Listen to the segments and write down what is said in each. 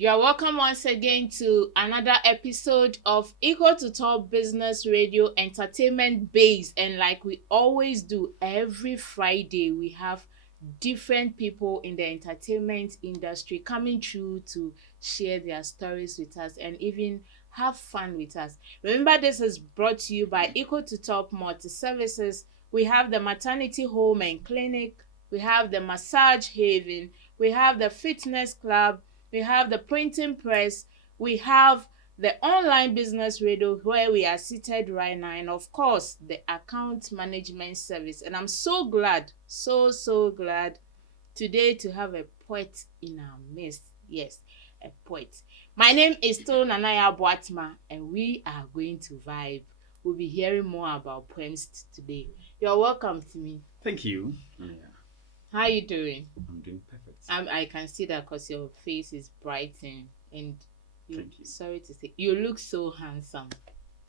You are welcome once again to another episode of E2T Business Radio Entertainment Base. And like we always do, every Friday we have different people in the entertainment industry coming through to share their stories with us and even have fun with us. Remember, this is brought to you by E2T Multi Services. We have the maternity home and clinic, we have the massage haven, we have the fitness club, we have the printing press, we have the online business radio where we are seated right now, and of course the account management service. And I'm so glad, so glad today to have a poet in our midst. Yes, a poet. My name is still Nanaya Boatma, and we are going to vibe. We'll be hearing more about poems today. You're welcome to me. Thank you. How are you doing? I'm doing perfect. I can see that because your face is brightened, and Thank you. sorry to say, you look so handsome.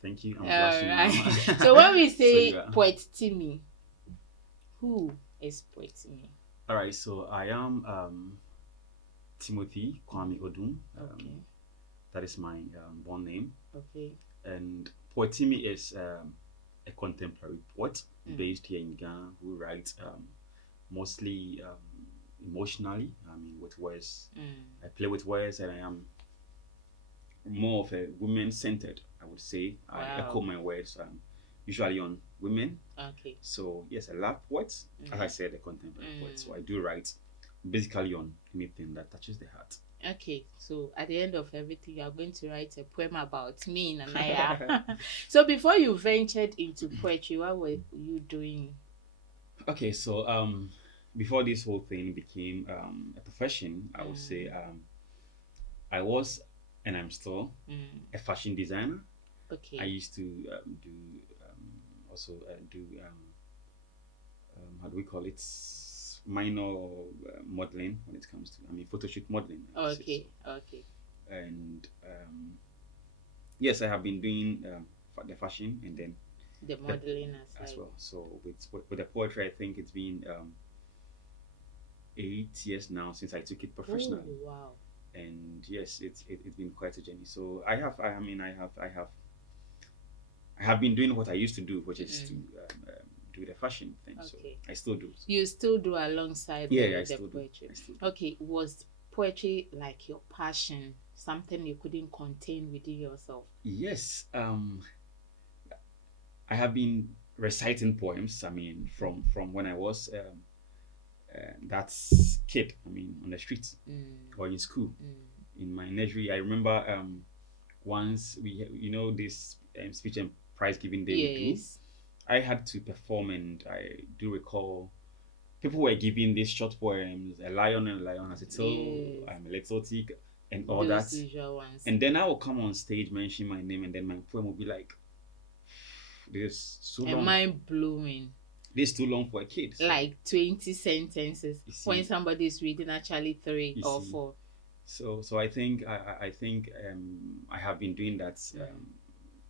Thank you. I'm blushing now. So when we say So Poet Timmy, who is Poet Timmy? All right. So I am Timothy Kwame Odum. Okay. That is my born name. Okay. And Poet Timmy is a contemporary poet based here in Ghana who writes mostly emotionally. I mean, with words. I play with words, and I am more of a women-centered, I would say. Wow. I echo my words usually on women. Okay. So yes, I love poets. As I said, a contemporary poet. So I do write basically on anything that touches the heart. Okay, so at the end of everything, you are going to write a poem about me, Nanaya. So before you ventured into poetry, what were you doing? Okay, so before this whole thing became a profession, I would say I was, and I'm still, a fashion designer. Okay. I used to do how do we call it, minor modeling when it comes to, I mean, photo shoot modeling. Okay. Okay. And yes, I have been doing the fashion and then The modeling as well. So with the poetry, I think it's been 8 years now since I took it professionally. Oh, wow. And yes, it's been quite a journey. So I have been doing what I used to do, which is to do the fashion thing. Okay. So I still do. You still do alongside I the still poetry. do. I still do. Okay, was poetry like your passion, something you couldn't contain within yourself? Yes. I have been reciting poems. I mean, from when I was that kid. I mean, on the streets or in school. In my nursery, I remember once this speech and prize giving day we do. I had to perform, and I do recall people were giving these short poems, a lion and a lion has a tail, I'm a little tick, and all Those that. usual ones. And then I will come on stage, mention my name, and then my poem will be like, this is so long. Mind blowing. This is too long for a kid. So. Like 20 sentences when somebody is reading actually 3 or 4. So I think I have been doing that,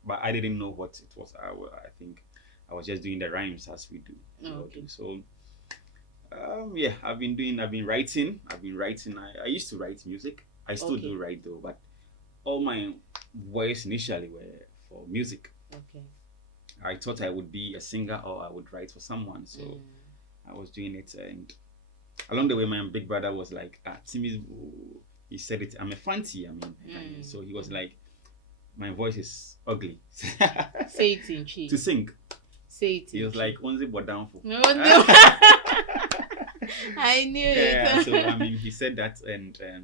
but I didn't know what it was. I think I was just doing the rhymes as we do. Okay. So I've been writing. I used to write music. I still do write though, but all my words initially were for music. Okay. I thought I would be a singer or I would write for someone. So I was doing it, and along the way my big brother was like, Timmy, he said it, I'm a fancy, I mean, so he was like, my voice is ugly. Say it in cheese. To sing. Say it. He was like, only but down for. No. I knew it. So I mean, he said that, and I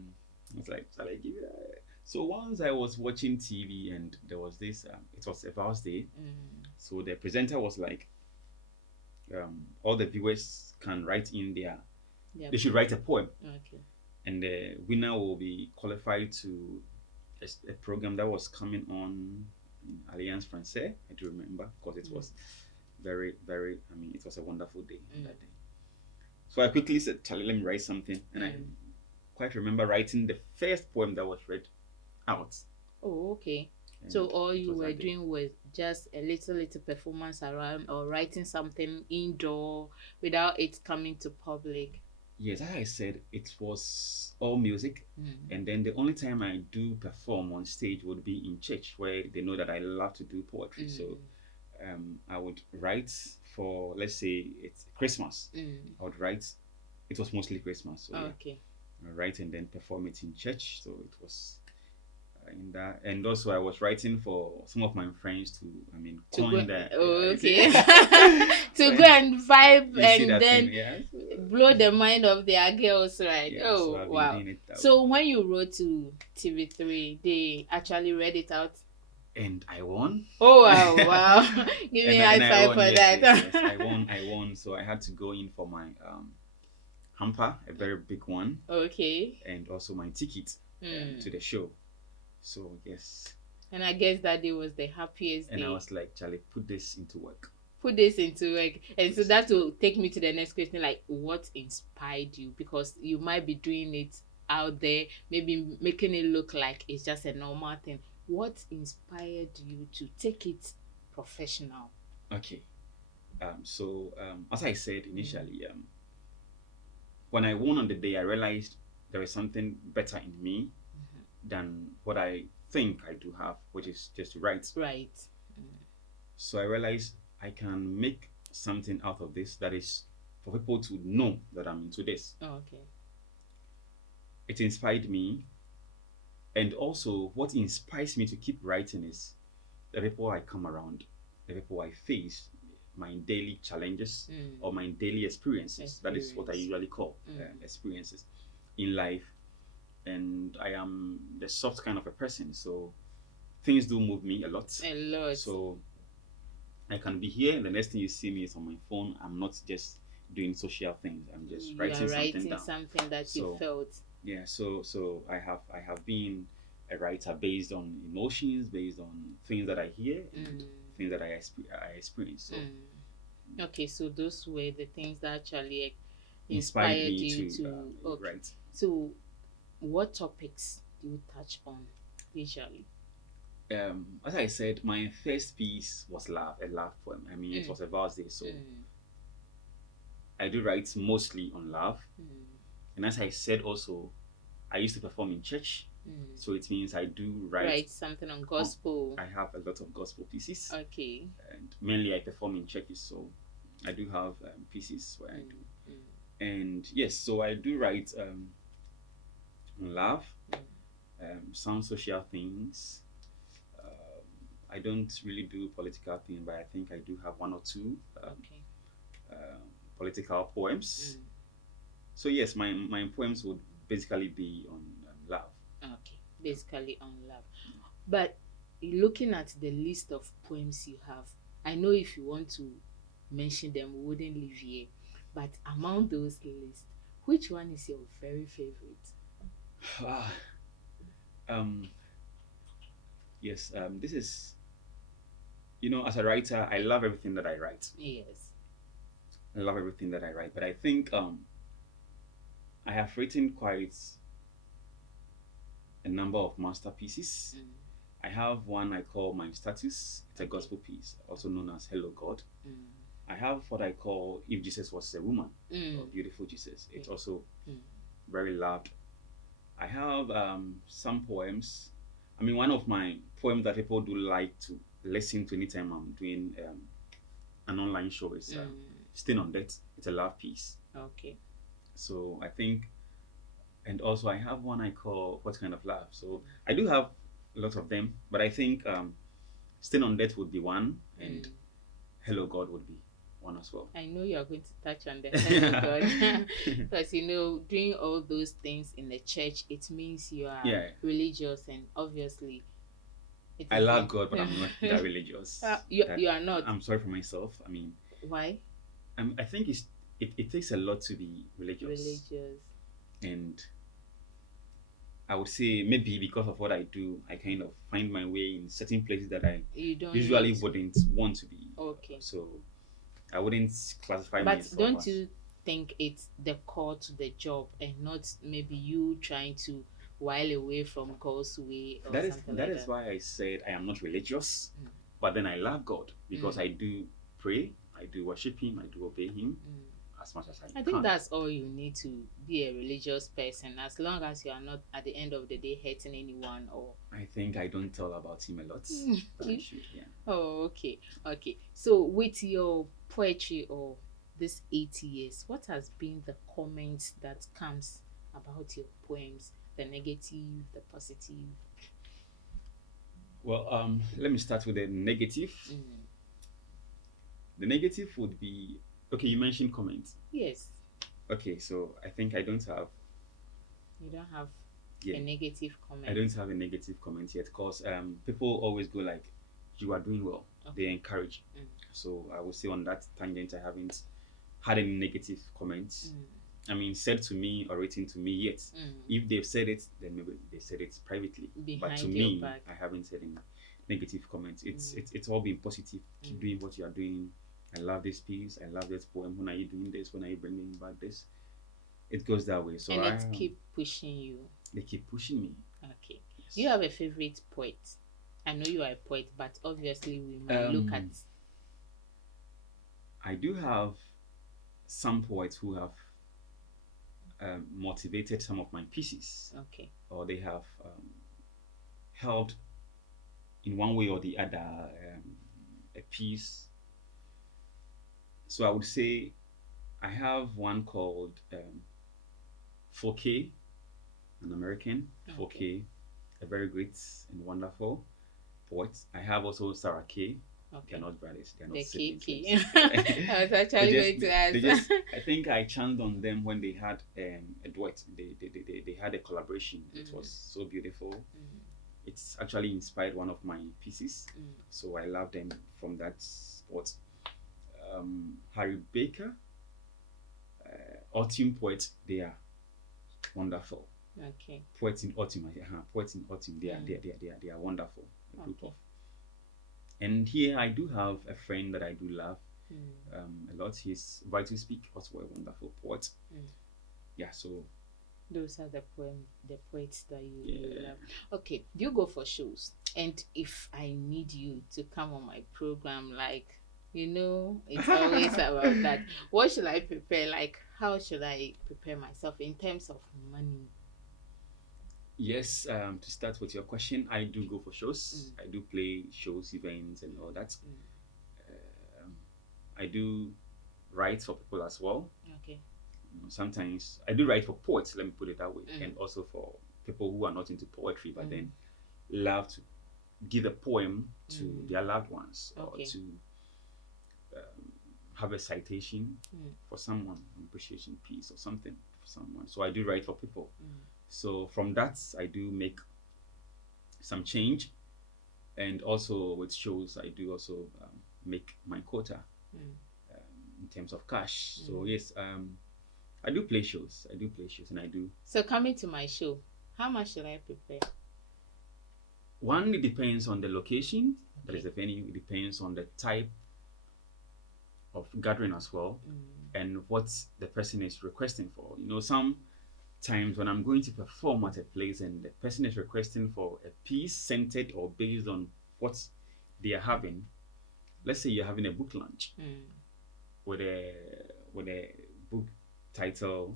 was like, shall I give it a... So once I was watching TV, and there was this, it was a Vows Day. So the presenter was like, all the viewers can write in there. They should write a poem. Okay. And the winner will be qualified to a program that was coming on in Alliance Française. I do remember, because it was very, very, I mean, it was a wonderful day that day. So I quickly said, Charlie, let me write something. And I quite remember writing the first poem that was read out. Oh, okay. And so all you were doing was just a little performance around, or writing something indoor without it coming to public? Yes, as I said, it was all music. Mm. And then the only time I do perform on stage would be in church, where they know that I love to do poetry. So I would write for, let's say, it's Christmas. I would write, it was mostly Christmas. So yeah, Okay. I write and then perform it in church. So it was in that. And also, I was writing for some of my friends to, I mean, To go, coin that. oh, You see? okay. To go and vibe You see and that thing, then yeah? blow the mind of their girls, right? Yeah, so Oh, I've been wow. doing it that way. So when you wrote to TV3, they actually read it out. And I won. Oh wow, wow. Give me a high five for yes, that. yes, yes. I won. So I had to go in for my hamper, a very big one, Okay. and also my ticket to the show. So yes. And I guess that day was the happiest And day. I was like, Charlie, put this into work. Put this into work. And so that will take me to the next question, like what inspired you? Because you might be doing it out there, maybe making it look like it's just a normal thing. What inspired you to take it professional? Okay. So as I said initially, when I won on the day, I realized there is something better in me than what I think I do have, which is just to write. Right. So I realized I can make something out of this that is for people to know that I'm into this. Okay. It inspired me. And also, what inspires me to keep writing is the people I come around, the people I face, my daily challenges or my daily experiences. That is what I usually call experiences in life. And I am the soft kind of a person, so things do move me a lot. A lot. So I can be here, and the next thing you see me is on my phone. I'm not just doing social things. I'm just writing something down. Something that you felt. Yeah. So I have been a writer based on emotions, based on things that I hear, and things that I experience. So okay, so those were the things that actually inspired me you to write. So what topics do you touch on usually? As I said, my first piece was love, a love poem. I mean, it was a Vows Day, so I do write mostly on love. And as I said, also, I used to perform in church, so it means I do write something on gospel. I have a lot of gospel pieces. Okay. And mainly I perform in churches, so I do have pieces where I do. And yes, so I do write on love, some social things. I don't really do political things, but I think I do have one or two political poems. So yes, my poems would basically be on love. Okay, basically on love. But looking at the list of poems you have, I know if you want to mention them, we wouldn't leave here. But among those lists, which one is your very favorite? Yes, this is, as a writer, I love everything that I write. Yes. I love everything that I write, but I think I have written quite a number of masterpieces. I have one I call My Status. It's a gospel piece, also known as Hello God. I have what I call If Jesus Was a Woman, or Beautiful Jesus. It's also very loved. I have some poems. I mean, one of my poems that people do like to listen to anytime I'm doing an online show is Staying on Debt. It's a love piece. Okay. So I think, and also I have one I call What Kind of Love. So I do have a lot of them, but I think Staying on Debt would be one, and Hello God would be one as well. I know you are going to touch on the Hello God, because doing all those things in the church, it means you are religious, and obviously I love God, but I'm not that religious. You are not. I'm sorry for myself. I mean, why? I think it takes a lot to be religious. And I would say maybe because of what I do, I kind of find my way in certain places that I usually wouldn't want to be. Okay. So I wouldn't classify but myself. But don't you think it's the core to the job and not maybe you trying to while away from God's way or something like that? That is why I said I am not religious, but then I love God because I do pray, I do worship Him, I do obey Him as much as I I can. think that's all you need to be a religious person, as long as you are not at the end of the day hurting anyone or. I think I don't tell about him a lot, but I should. Yeah. Oh, okay. Okay. So with your poetry or this 8 years, what has been the comments that comes about your poems? The negative, the positive? Well, let me start with the negative. Mm. The negative would be, okay. You mentioned comments. Yes. Okay, so I think I don't have. You don't have Yeah, a negative I comment. don't have a negative comment yet because people always go like, "You are doing well." They Okay. encourage. Mm. So I would say on that tangent, I haven't had any negative comments. Mm. I mean, said to me or written to me yet. Mm. If they've said it, then maybe they said it privately. But to Behind your me, back. I haven't said any negative comments. It's Mm. it's all been positive. Keep Mm. doing what you are doing. I love this piece. I love this poem. When are you doing this? When are you bringing back this? It goes that way. So And it keep pushing you. they keep pushing me. Okay. Yes. Do you have a favorite poet? I know you are a poet, but obviously we might look at. I do have some poets who have motivated some of my pieces, Okay. or they have helped in one way or the other a piece. So I would say I have one called 4K, an American 4K, Okay. a very great and wonderful poet. I have also Sarah K. They're Okay. not brothers. They're not The siblings. Kiki. Yes. I was actually going to ask. They just, I think I chanced on them when they had a duet. They had a collaboration. It was so beautiful. Mm. It's actually inspired one of my pieces. Mm. So I love them from that spot. Harry Baker, Autumn Poet, they are wonderful. Okay. Poets in Autumn, Poets in Autumn, they are wonderful. A group Okay. of. And here I do have a friend that I do love Mm. a lot. He's Vital Speak, also a wonderful poet. Mm. Yeah, so Those are the poets that you yeah. love. Okay. Do you go for shows? And if I need you to come on my program, like, it's always about that. What should I prepare? Like, how should I prepare myself in terms of money? Yes, to start with your question, I do go for shows. I do play shows, events, and all that. I do write for people as well. Okay. Sometimes I do write for poets, let me put it that way, and also for people who are not into poetry but then love to give a poem to their loved ones or Okay. to have a citation for someone, an appreciation piece or something for someone. So I do write for people. So from that, I do make some change, and also with shows, I do also make my quota in terms of cash. So yes, I do play shows. And I do. So coming to my show, how much should I prepare? One, it depends on the location. That Okay. is the venue. It depends on the type of gathering as well, and what the person is requesting for. Sometimes when I'm going to perform at a place and the person is requesting for a piece centered or based on what they are having, let's say you're having a book launch with a book title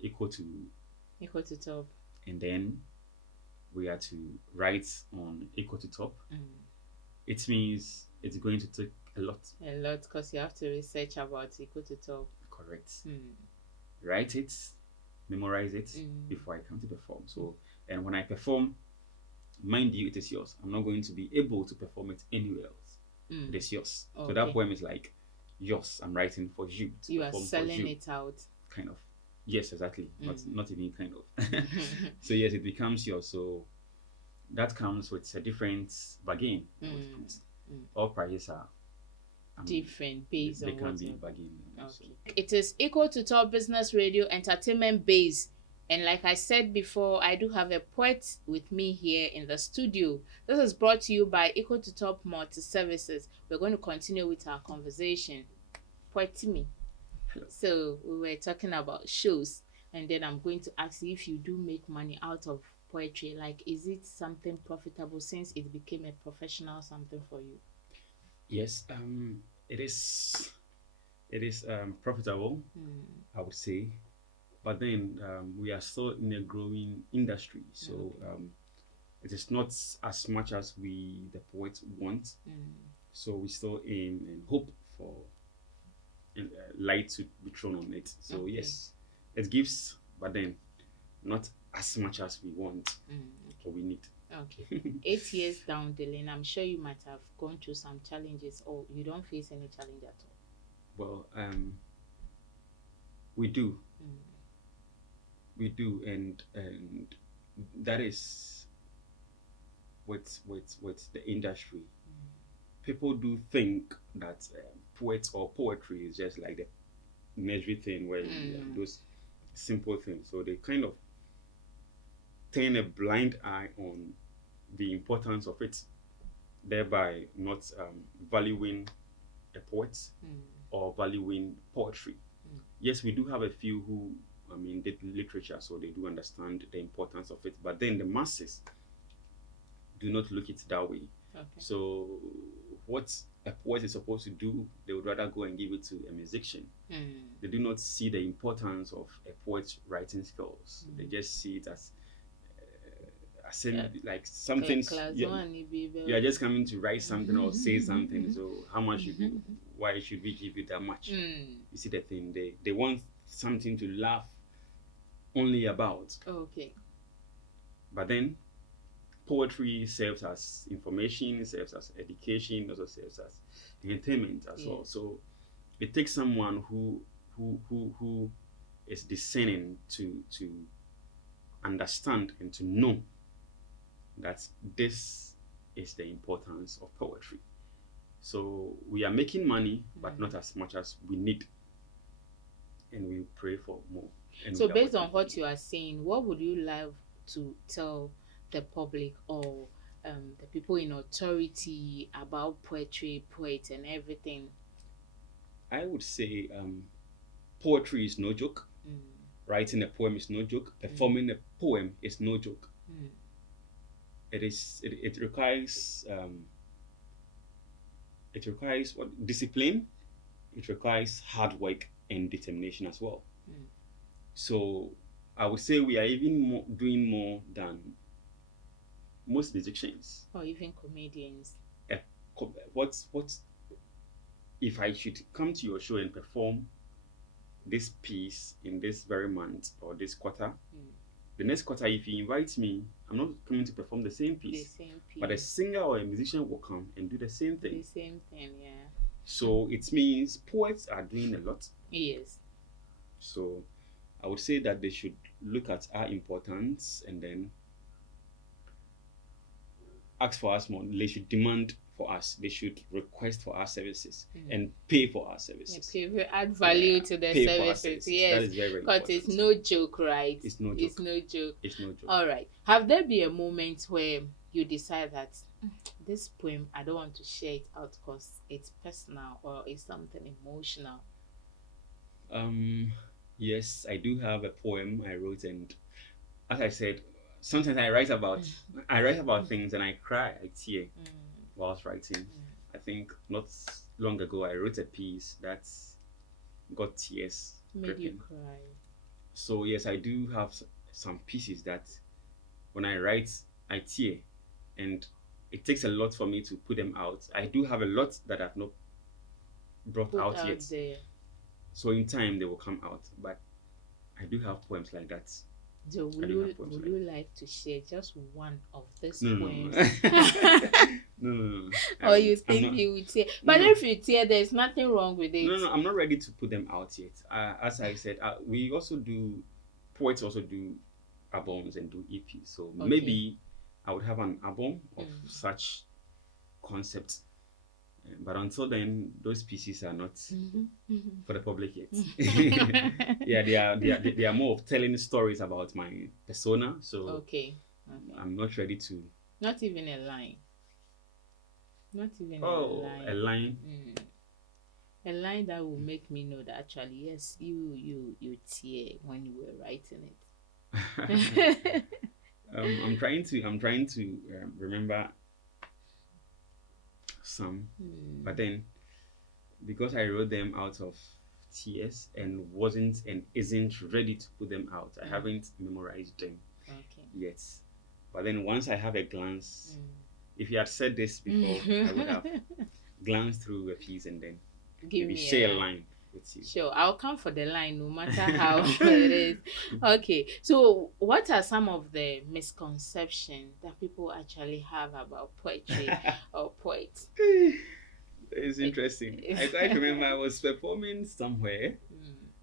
equal to top. and then we are to write on equal to top. It means it's going to take a lot. A lot, because you have to research about equal to top. Correct. Write it, memorize it before I come to perform. So, and when I perform, mind you, it is yours. I'm not going to be able to perform it anywhere else. It is yours. Okay. So that poem is like yours. I'm writing for you. You are selling it out. Kind of. Yes, exactly. Not even kind of. So yes, it becomes yours. So that comes with a different bargain. All prices are different based they on can what be you. bargain. Okay. So. It is Equal to Top Business Radio Entertainment Base. And like I said before, I do have a poet with me here in the studio. This is brought to you by Equal to Top Multi Services. We're going to continue with our conversation. Poet Timmy. Hello. So we were talking about shows, and then I'm going to ask you if you do make money out of poetry. Like, is it something profitable since it became a professional something for you? Yes, it is It is profitable, I would say, but then we are still in a growing industry, so it is not as much as we the poets want. So we still aim and hope for light to be thrown on it. So Okay. yes, it gives, but then not as much as we want or we need. Okay. 8 years down the lane, I'm sure you might have gone through some challenges, or you don't face any challenge at all. Well, we do, and that is with the industry. People do think that poets or poetry is just like the nursery thing where those simple things. So they kind of turn a blind eye on the importance of it, thereby not valuing a poet or valuing poetry. Yes, we do have a few who, I mean, did literature, so they do understand the importance of it. But then the masses do not look it that way. Okay. So what a poet is supposed to do, they would rather go and give it to a musician. They do not see the importance of a poet's writing skills. They just see it as like something. You are just coming to write something or say something. So how much should we? Why should we give you that much? You see the thing. They want something to laugh only about. Okay. But then poetry serves as information, serves as education, also serves as entertainment as well. So it takes someone who is discerning to understand and to know that this is the importance of poetry. So we are making money, but not as much as we need, and we pray for more. And so based on what you are saying, what would you like to tell the public or the people in authority about poetry, poets, and everything? I would say poetry is no joke. Writing a poem is no joke. Performing a poem is no joke. It requires what? Discipline. It requires hard work and determination as well. So I would say we are even doing more than most musicians or even comedians. What if I should come to your show and perform this piece in this very month or this quarter? The next quarter, if you invite me, I'm not coming to perform the same piece. But a singer or a musician will come and do the same thing. The same thing, yeah. So it means poets are doing a lot. Yes. So I would say that they should look at our importance and then ask for us more. They should demand for us. They should request for our services and pay for our services. Yeah, add value to the services. Yes, that is very, very important. Because it's no joke, right? It's no joke. It's no joke. It's no joke. All right. Have there been a moment where you decide that this poem, I don't want to share it out because it's personal or it's something emotional? Yes, I do have a poem I wrote, and as I said, sometimes I write about things and I cry, I tear whilst writing. I think not long ago I wrote a piece that got tears made you cry. So yes, I do have some pieces that when I write I tear, and it takes a lot for me to put them out. I do have a lot that I've not brought out yet. There. So in time they will come out, but I do have poems like that. So would you like to share just one of these poems? No. Or you think you would tear? But if you tear, there's nothing wrong with it. No, I'm not ready to put them out yet. As I said, poets also do albums and do EPs. So maybe I would have an album of such concepts. But until then, those pieces are not for the public yet. Yeah, they are more of telling stories about my persona. So okay. I'm not ready to. Not even a line. Not even a line. A line that will make me know that actually, yes, you tear when you were writing it. I'm trying to remember some, but then because I wrote them out of tears and wasn't and isn't ready to put them out. I haven't memorized them yet. But then once I have a glance, if you had said this before, I would have glanced through a piece and then maybe share a line with you. Sure, I'll come for the line no matter how it is. Okay, so what are some of the misconceptions that people actually have about poetry or poets? It's interesting. I quite remember I was performing somewhere.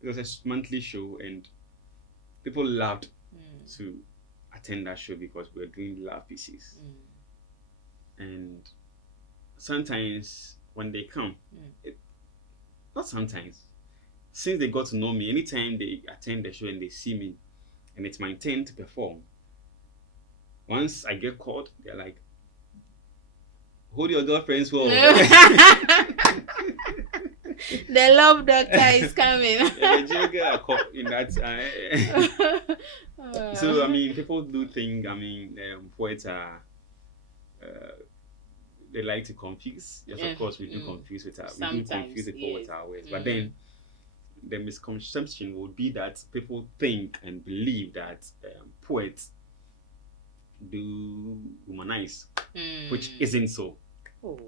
It was a monthly show and people loved to attend that show because we were doing love pieces. And sometimes when they come, not sometimes, since they got to know me, anytime they attend the show and they see me and it's my turn to perform, once I get called, they're like, hold your girlfriend's phone. The love doctor is coming. The jigger are caught in that. So I mean, people do think. I mean, poets are. They like to confuse. Yes, of course, we do confuse with our. We do confuse people with our words. But then, the misconception would be that people think and believe that poets do humanize, which isn't so. Oh.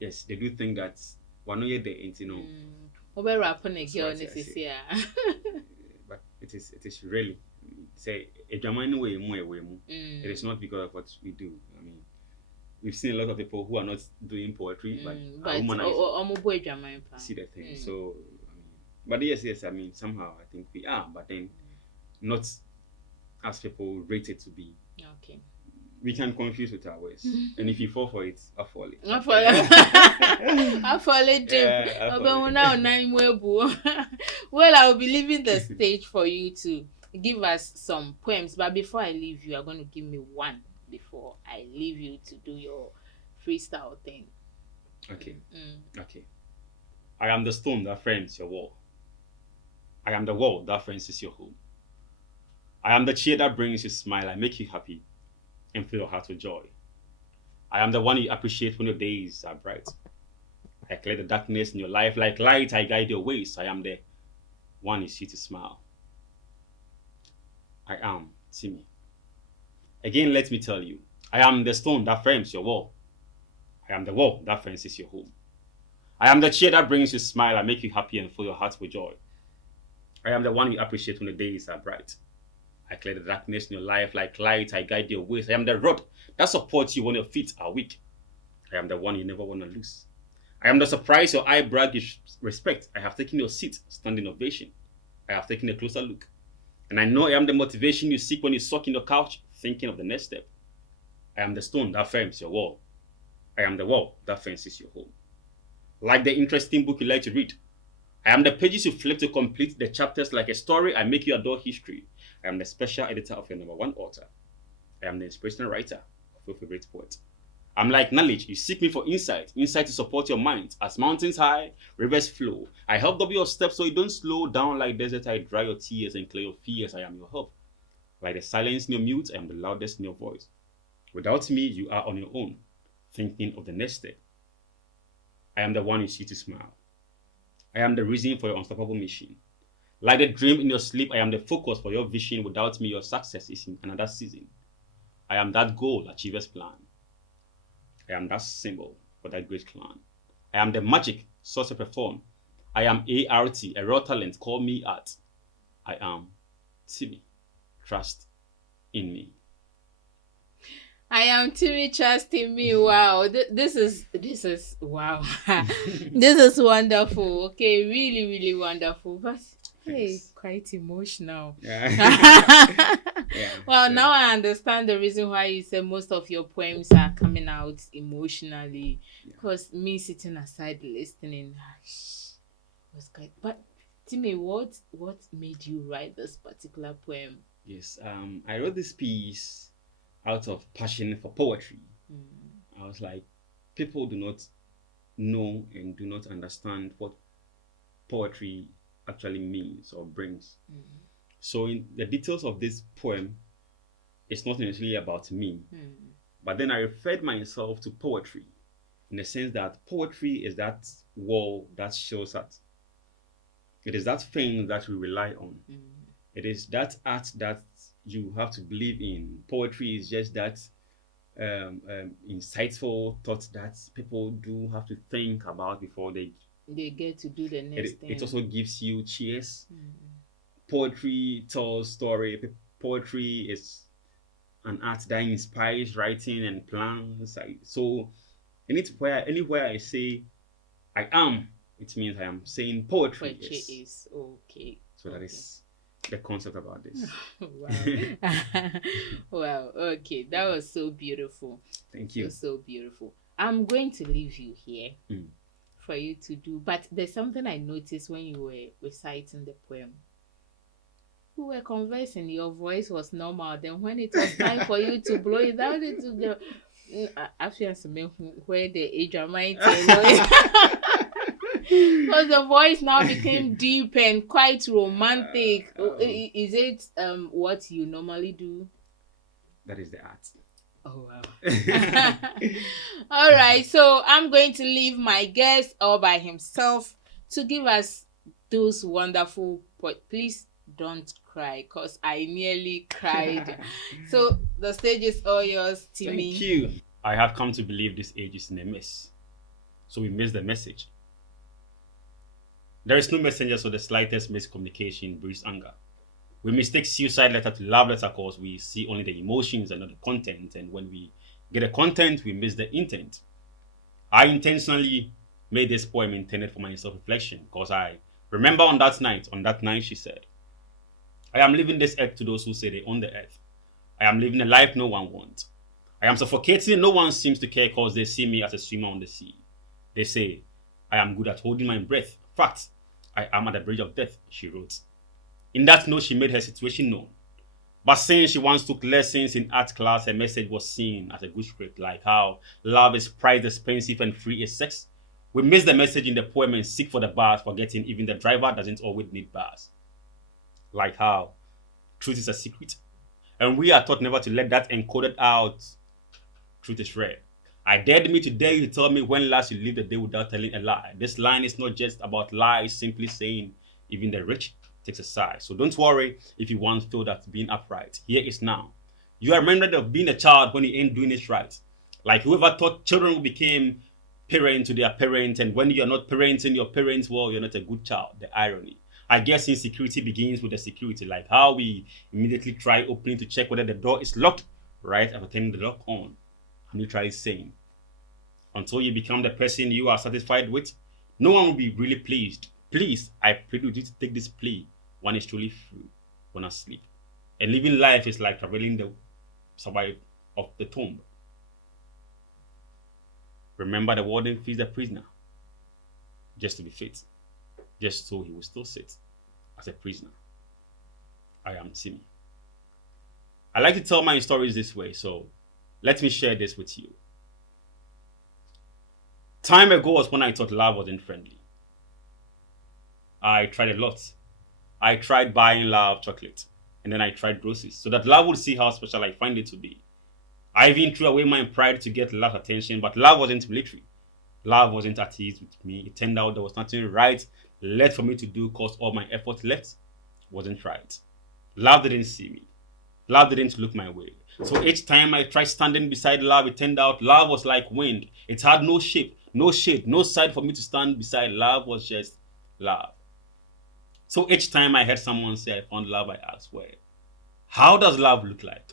Yes, they do think that one year they ain't, you know. But it is really say a German way more. It is not because of what we do. I mean, we've seen a lot of people who are not doing poetry, but see the thing. So, I mean, but yes, I mean, somehow I think we are, but then not as people rate it to be. Okay. We can confuse with our ways, and if you fall for it, I'll fall it. I'll fall it, Jim. Well, I will be leaving the stage for you to give us some poems, but before I leave you, you're going to give me one before I leave you to do your freestyle thing. Okay. Okay. I am the stone that frames your wall. I am the wall that fences your home. I am the cheer that brings you smile. I make you happy and fill your heart with joy. I am the one you appreciate when your days are bright. I clear the darkness in your life like light. I guide your ways. I am the one you see to smile. I am Timmy. Again, let me tell you, I am the stone that frames your wall. I am the wall that fences your home. I am the cheer that brings you smile. I make you happy and fill your heart with joy. I am the one you appreciate when the days are bright. I clear the darkness in your life like light. I guide your ways. I am the rod that supports you when your feet are weak. I am the one you never want to lose. I am the surprise your eye brag you respect. I have taken your seat, standing ovation. I have taken a closer look. And I know I am the motivation you seek when you suck in your couch, thinking of the next step. I am the stone that frames your wall. I am the wall that fences your home. Like the interesting book you like to read. I am the pages you flip to complete the chapters like a story. I make you adore history. I am the special editor of your #1 author. I am the inspirational writer of your favorite poet. I'm like knowledge. You seek me for insight to support your mind. As mountains high, rivers flow. I help double your steps so you don't slow down like desert. I dry your tears and clear your fears. I am your help. Like the silence in your mute, I am the loudest in your voice. Without me, you are on your own, thinking of the next step. I am the one you see to smile. I am the reason for your unstoppable mission. Like the dream in your sleep, I am the focus for your vision. Without me, your success is in another season. I am that goal achiever's plan. I am that symbol for that great clan. I am the magic sorcerer perform. I am ART, a raw talent, call me art. I am Timmy. Trust in me. I am Timmy, trust in me. Wow, this is wow. This is wonderful. Okay, really, really wonderful. But hey, quite emotional. Yeah. Well, now I understand the reason why you say most of your poems are coming out emotionally. Because me sitting aside listening was quite. But Timmy, what made you write this particular poem? Yes, I wrote this piece out of passion for poetry. I was like, people do not know and do not understand what poetry actually means or brings. So in the details of this poem, it's not necessarily about me, but then I referred myself to poetry in the sense that poetry is that wall that shows that It is that thing that we rely on. It is that art that you have to believe in. Poetry is just that insightful thoughts that people do have to think about before they get to do the next thing. It also gives you cheers. Poetry tells story. Poetry is an art that inspires writing and plans. So anywhere I say I am, it means I am saying poetry. Poetry is okay. So that is the concept about this. Wow. Wow. Okay, that was so beautiful. Thank you. So beautiful. I'm going to leave you here for you to do. But there's something I noticed when you were reciting the poem. We were conversing, your voice was normal. Then when it was time for you to blow it down into the where the age of mine because the voice now became deep and quite romantic. Is it what you normally do? That is the art. Oh wow. All right, so I'm going to leave my guest all by himself to give us those wonderful please don't cry because I nearly cried. So the stage is all yours, Timmy. Thank you. I have come to believe this age is in a mess. So we miss the message. There is no messenger, so the slightest miscommunication breeds anger. We mistake suicide letter to love letter because we see only the emotions and not the content. And when we get the content, we miss the intent. I intentionally made this poem intended for my self-reflection because I remember on that night she said, I am leaving this earth to those who say they own the earth. I am living a life no one wants. I am suffocating and no one seems to care because they see me as a swimmer on the sea. They say, I am good at holding my breath. Fact, I am at the bridge of death, she wrote. In that note, she made her situation known. But since she once took lessons in art class, her message was seen as a good script, like how love is priced expensive and free is sex. We miss the message in the poem and seek for the bars, forgetting even the driver doesn't always need bars. Like how truth is a secret, and we are taught never to let that encoded out. Truth is rare. I dared me to dare you to tell me when last you lived a day without telling a lie. This line is not just about lies, simply saying even the rich takes a sigh. So don't worry if you once failed at being upright. Here is now. You are reminded of being a child when you ain't doing it right. Like whoever thought children became parent to their parent, and when you're not parenting your parents, well, you're not a good child. The irony. I guess insecurity begins with the security, like how we immediately try opening to check whether the door is locked right after turning the lock on. And you try saying, until you become the person you are satisfied with, no one will be really pleased. Please, I plead with you to take this plea. One is truly free when asleep. And living life is like traveling the survival of the tomb. Remember, the warden feeds the prisoner just to be fit, just so he will still sit as a prisoner. I am Timmy. I like to tell my stories this way, so let me share this with you. Time ago was when I thought love wasn't friendly. I tried a lot. I tried buying love chocolate, and then I tried groceries so that love would see how special I find it to be. I even threw away my pride to get love's attention, but love wasn't military. Love wasn't at ease with me. It turned out there was nothing right left for me to do because all my effort left wasn't right. Love didn't see me. Love didn't look my way. So each time I tried standing beside love, it turned out love was like wind. It had no shape, no shade, no side for me to stand beside. Love was just love. So each time I heard someone say I found love, I asked, where? How does love look like?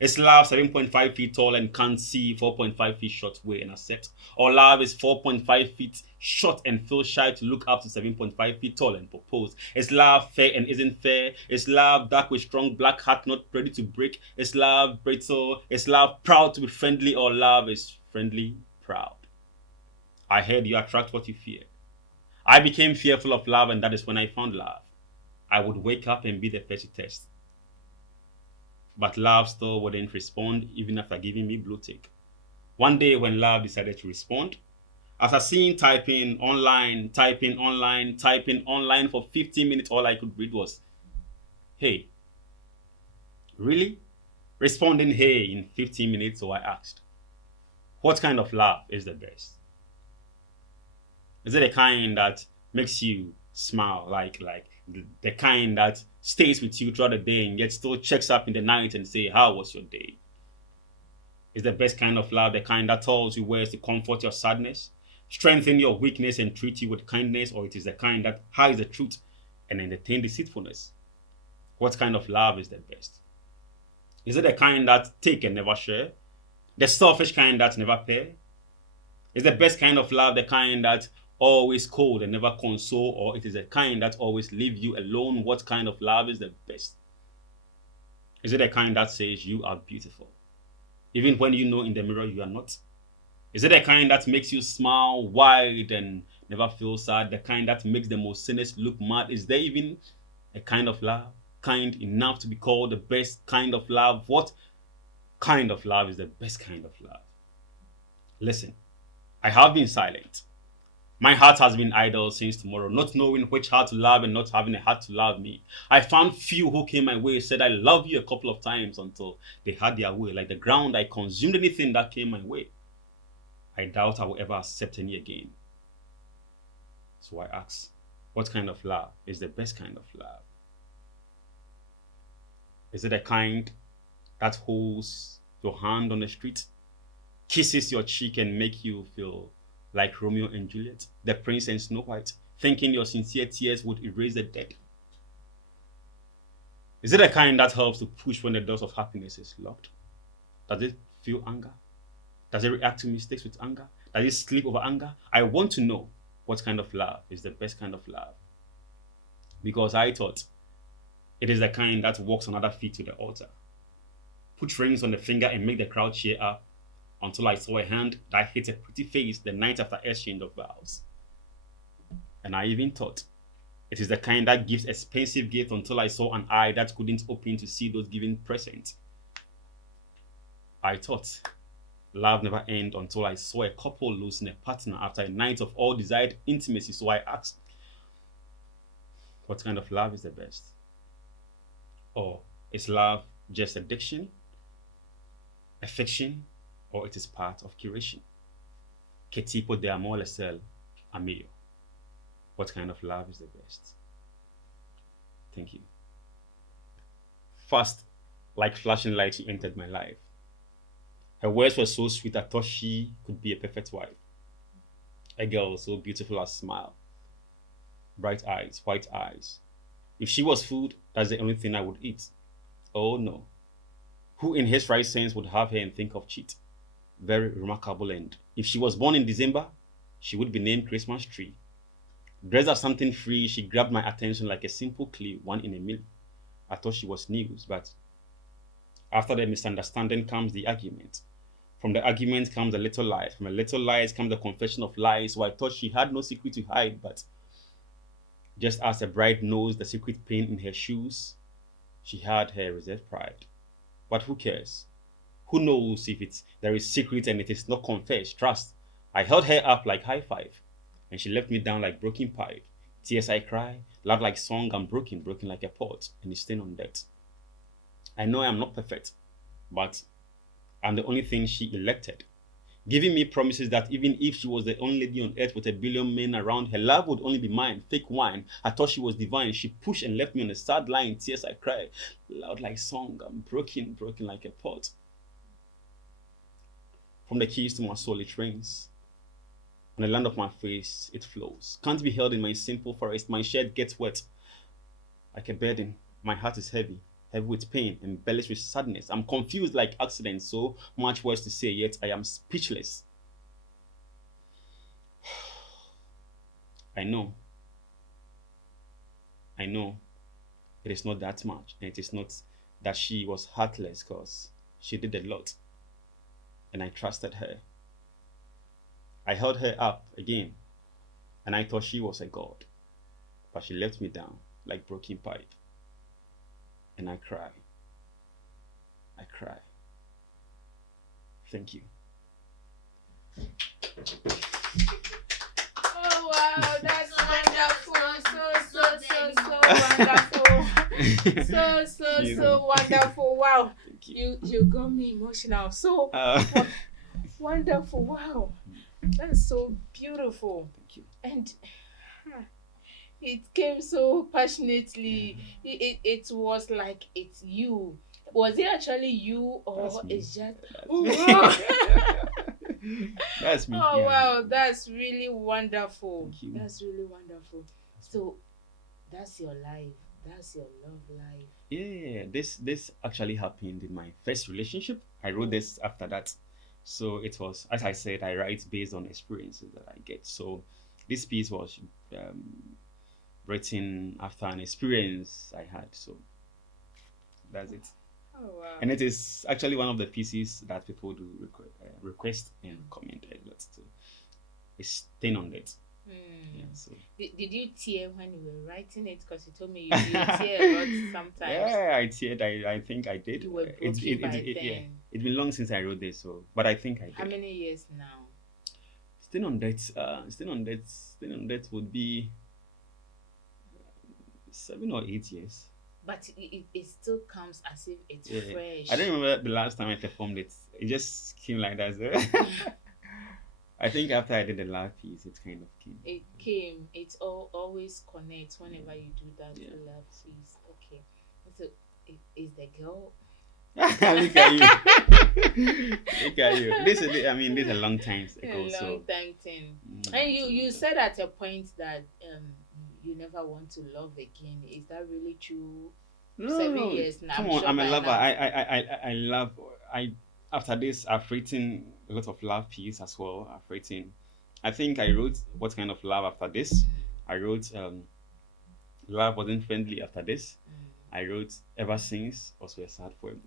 Is love 7.5 feet tall and can't see 4.5 feet short way and accept? Or love is 4.5 feet short and feels shy to look up to 7.5 feet tall and propose? Is love fair and isn't fair? Is love dark with strong black heart not ready to break? Is love brittle? Is love proud to be friendly, or love is friendly proud? I heard you attract what you fear. I became fearful of love, and that is when I found love. I would wake up and be the first to test. But love still wouldn't respond even after giving me blue tick. One day when love decided to respond, after seeing typing online for 15 minutes, all I could read was, hey. Really? Responding hey in 15 minutes, so I asked, what kind of love is the best? Is it a kind that makes you smile, like the kind that stays with you throughout the day and yet still checks up in the night and say, "How was your day?" Is the best kind of love the kind that tells you ways to comfort your sadness, strengthen your weakness, and treat you with kindness, or it is the kind that hides the truth and entertain deceitfulness? What kind of love is the best? Is it the kind that take and never share? The selfish kind that never pay? Is the best kind of love the kind that always cold and never console, or it is the kind that always leave you alone? What kind of love is the best? Is it the kind that says you are beautiful, even when you know in the mirror you are not? Is it the kind that makes you smile wide and never feel sad? The kind that makes the most cynics look mad? Is there even a kind of love kind enough to be called the best kind of love? What kind of love is the best kind of love? Listen, I have been silent. My heart has been idle since tomorrow, not knowing which heart to love and not having a heart to love me. I found few who came my way, said I love you a couple of times until they had their way. Like the ground, I consumed anything that came my way. I doubt I will ever accept any again. So I ask, what kind of love is the best kind of love? Is it a kind that holds your hand on the street, kisses your cheek and make you feel like Romeo and Juliet, the prince and Snow White, thinking your sincere tears would erase the dead? Is it a kind that helps to push when the doors of happiness is locked? Does it feel anger? Does it react to mistakes with anger? Does it sleep over anger? I want to know what kind of love is the best kind of love. Because I thought it is the kind that walks on other feet to the altar, put rings on the finger and make the crowd cheer up, until I saw a hand that hit a pretty face the night after exchange of vows. And I even thought it is the kind that gives expensive gifts, until I saw an eye that couldn't open to see those giving presents. I thought love never ends until I saw a couple losing a partner after a night of all desired intimacy. So I asked, what kind of love is the best? Or is love just addiction, affection, or it is part of curation? Que tipo de amor es el amigo? What kind of love is the best? Thank you. Fast, like flashing lights, she entered my life. Her words were so sweet I thought she could be a perfect wife. A girl so beautiful as smile, bright eyes, white eyes. If she was food, that's the only thing I would eat. Oh no. Who in his right sense would have her and think of cheat? Very remarkable end. If she was born in December, she would be named Christmas tree. Dressed as something free, she grabbed my attention like a simple clue, one in a million. I thought she was news, but after the misunderstanding comes the argument. From the argument comes a little lies. From a little lies comes the confession of lies. So I thought she had no secret to hide, but just as a bride knows the secret pain in her shoes, she had her reserved pride. But who cares? Who knows if there is secret and it is not confessed? Trust. I held her up like high five, and she left me down like broken pipe. Tears I cry, love like song, I'm broken like a pot, and it's stained on debt. I know I am not perfect, but I'm the only thing she elected, giving me promises that even if she was the only lady on earth with a billion men around, her love would only be mine. Fake wine. I thought she was divine. She pushed and left me on a sad line. Tears I cry, loud like song, I'm broken like a pot. From the keys to my soul it rains. On the land of my face it flows. Can't be held in my simple forest. My shirt gets wet like a burden. My heart is heavy with pain, embellished with sadness. I'm confused like accident, so much words to say, yet I am speechless. I know it is not that much, and it is not that she was heartless, because she did a lot, and I trusted her. I held her up again, and I thought she was a god, but she left me down like broken pipe. And I cry. Thank you. Oh wow, that's wonderful. So wonderful. Wow. You got me emotional. So wonderful. Wow. That's so beautiful. Thank you. And it came so passionately. It was like it's you. Was it actually you That's or me. it's just That's oh me. wow. That's me. Oh Yeah. wow, that's really wonderful. Thank you. That's really wonderful. So that's your life. That's your love life. Yeah, this actually happened in my first relationship. I wrote Oh, this after that. So it was, as I said, I write based on experiences that I get. So this piece was um, written after an experience I had. So that's it. oh wow. And it is actually one of the pieces that people do request and comment a lot to. It's thin on it. Yeah, Hmm. so. Did you tear when you were writing it? Because you told me you tear a lot sometimes. Yeah, I teared. I think I did. You were It's broken by yeah. then. It's been long since I wrote this, so but I think I How did. many years now? Still on that would be 7 or 8 years. But it still comes as if it's Yeah, I fresh. don't remember the last time I performed it. It just came like that. So. I think after I did the last piece, it kind of came. It came. It always connects whenever you do that Yeah. love piece. Okay. So is the girl? Look at you. Look at you. This is a long time ago. A So long time thing. And it's a long you time. said at a point that you never want to love again. Is that really true? No, 7 years now. come I'm on. sure I'm a by lover. now. I love. I After this, I've written a lot of love piece as well. I've written. I think I wrote what kind of love after this. I wrote love wasn't friendly after this. I wrote ever since, also a sad poem.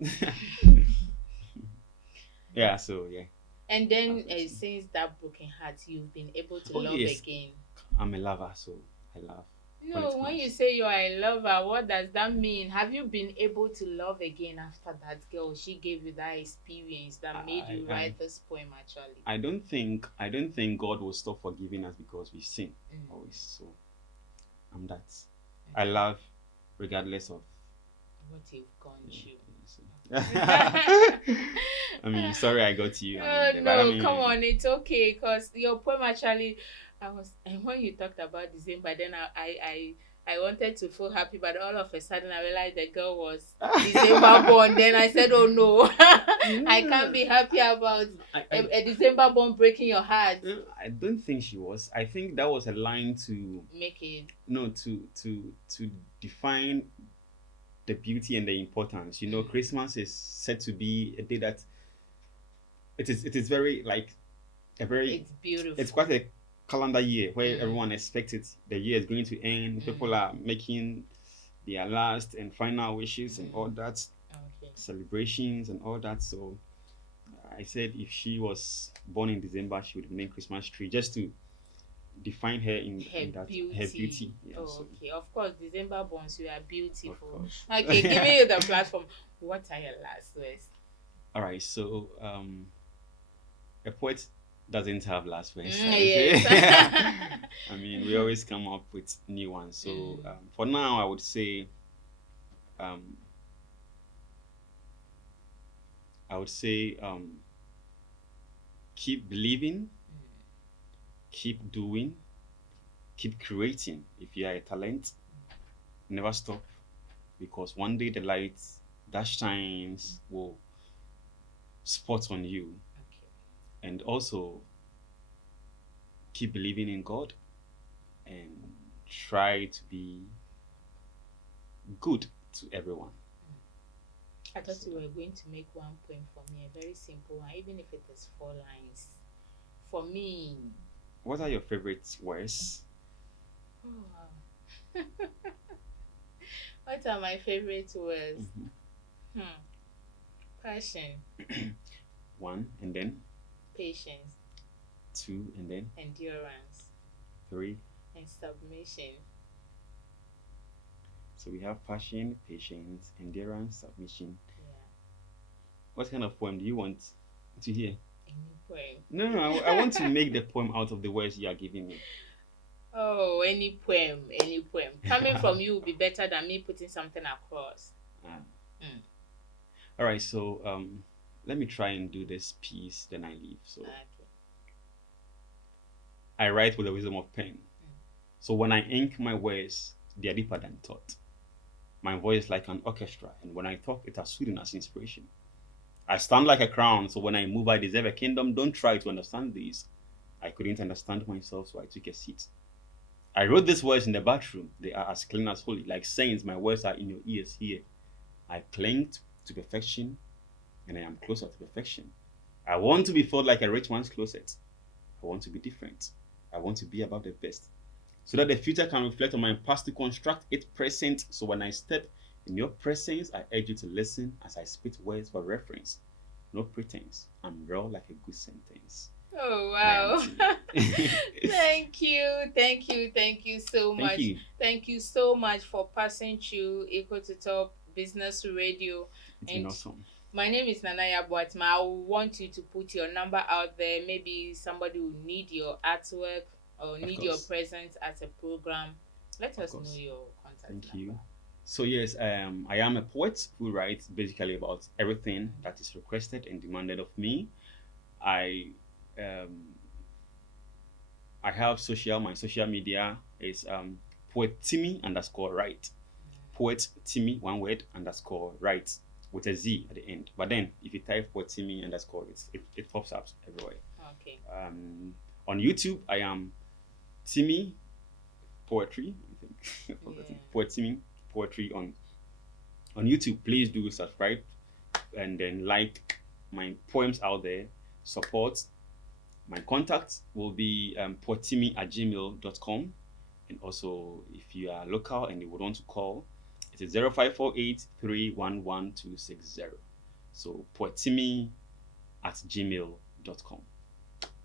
Yeah. So yeah. And then I've written. since that broken heart, you've been able to Oh love yes, again. I'm a lover, so I love when it No, when you comes. say you are a lover, what does that mean? Have you been able to love again after that girl? She gave you that experience that made I, you I write this poem actually. I don't think God will stop forgiving us because we sin always. So I'm that. I love regardless of. What you've gone Yeah, through. so. I mean, sorry I got to you. But I No, come mean, on, it's okay. Cause your poem actually, I was, and when you talked about December, then I wanted to feel happy, but all of a sudden I realized the girl was December born. Then I said, oh no, I can't be happy about a December born breaking your heart. I don't think she was. I think that was a line to Make it. no to define the beauty and the importance. Christmas is said to be a day that it is very like a very It's beautiful. it's quite a calendar year where everyone expects it. The year is going to end. People are making their last and final wishes and all that, Okay. celebrations and all that. So I said if she was born in December, she would have been named Christmas tree just to define her in that her beauty. Yeah, Oh, so, okay. Of course, December borns, you are of beautiful. course. Okay, giving you the platform. What are your last words? All right. So a poet doesn't have last words. I would Yes. say. I mean, we always come up with new ones. So for now, I would say um, keep believing, keep doing, keep creating. If you are a talent, never stop, because one day the light that shines will spot on you. Okay. And also keep believing in God and try to be good to everyone. I thought you were going to make one poem for me, a very simple one, even if it is 4 lines. For me. What are your favorite words? Oh, wow. What are my favorite words? Passion, One, and then patience, two, and then endurance, three. and submission. So we have passion, patience, endurance, submission. Yeah. What kind of poem do you want to hear? Any poem. No, I want to make the poem out of the words you are giving me. Oh, any poem, any poem. Coming from you will be better than me putting something across. All right, so let me try and do this piece, then I leave. So Okay. I write with the wisdom of pen. So when I ink my words, they are deeper than thought. My voice is like an orchestra, and when I talk, it has soothing as inspiration. I stand like a crown, so when I move, I deserve a kingdom. Don't try to understand these. I couldn't understand myself, so I took a seat. I wrote these words in the bathroom. They are as clean as holy, like saints. My words are in your ears here. I cling to perfection, and I am closer to perfection. I want to be filled like a rich man's closet. I want to be different. I want to be above the best, so that the future can reflect on my past to construct its present. So when I step in your presence, I urge you to listen as I spit words for reference. No pretense. I'm real like a good sentence. Oh And I am wow. Timmy. Thank you so Thank much. you. Thank you so much for passing through Equal to Top Business Radio. It's been And awesome. my name is Nanaya Boatma. I want you to put your number out there. Maybe somebody will need your artwork or Of need your course. presence at a program. Let Of us know course. your contact Thank number. you. So yes, I am a poet who writes basically about everything that is requested and demanded of me. I um, I have my social media is poet Timmy underscore right. Poet Timmy one word underscore right with a Z at the end. But then if you type poet Timmy underscore it pops up everywhere. Okay. On YouTube I am Timmy Poetry, I think. Yeah. Poet Timmy Poetry on YouTube. Please do subscribe and then like my poems out there. Support. My contact will be poetimi@gmail.com. And also, if you are local and you would want to call, it is 0548 311 260. So, poetimi@gmail.com.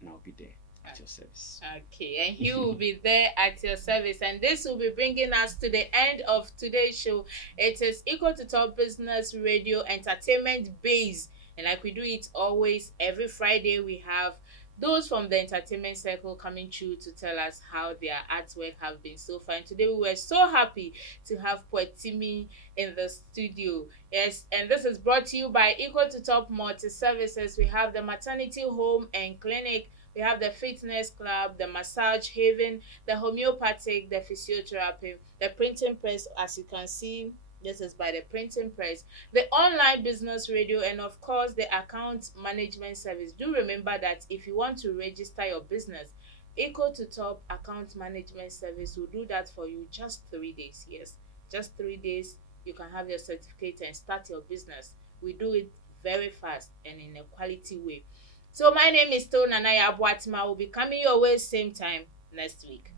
And I'll be there at your service. Okay, and he will be there at your service. And this will be bringing us to the end of today's show. It is Equal to Top Business Radio Entertainment Base. And like we do it always, every Friday, we have those from the entertainment circle coming through to tell us how their artwork have been so far. And today we were so happy to have Poetimi in the studio. Yes, and this is brought to you by Equal to Top Multi Services. We have the maternity home and clinic. We have the fitness club, the massage haven, the homeopathic, the physiotherapy, the printing press, as you can see. This is by the printing press, the online business radio, and of course the account management service. Do remember that if you want to register your business, Equal to Top account management service will do that for you. Just 3 days. Yes, just 3 days. You can have your certificate and start your business. We do it very fast and in a quality way. So my name is Nanaya Abuatima. I will be coming your way same time next week.